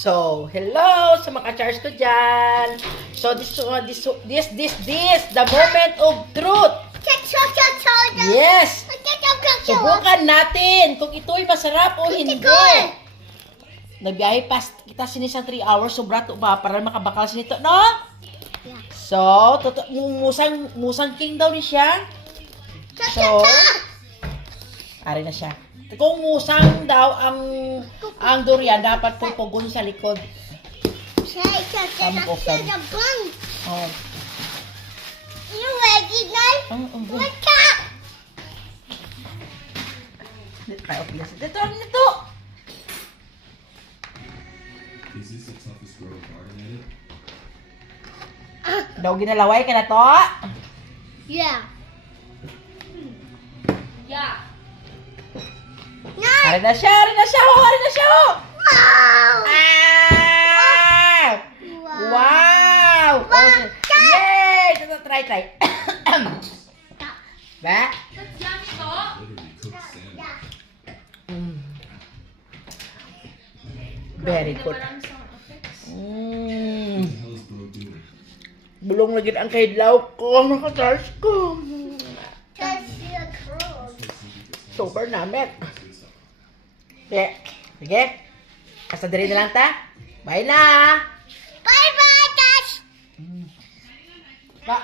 So, hello sa mga ka-chars ko dyan. So, this, the moment of truth. Yes! Subukan natin kung ito'y masarap o hindi. Nagbiyahe pas kita sinisang 3 hours, sobra to ba para makabakal sinito, no? So, musang king daw ni siya. So, ari na siya. Kung musang daw ang durian, dapat pupugon sa likod. Oh. You ready now? Wake up! Dito. Is this the toughest road garden edit? Daw ginalaway ka na to. Yeah. Yeah. Ari na siya. Wow! Ah! Wow! Oh, yay! Try. Ba? Literally cooked salmon. Very good. What the hell is bro doing? Bulong lagi ang kaidlaw ko, mga ka-chars ko. Super namin. Sige. Basta dali na lang ta. Bye na! Bye-bye, guys! Ba?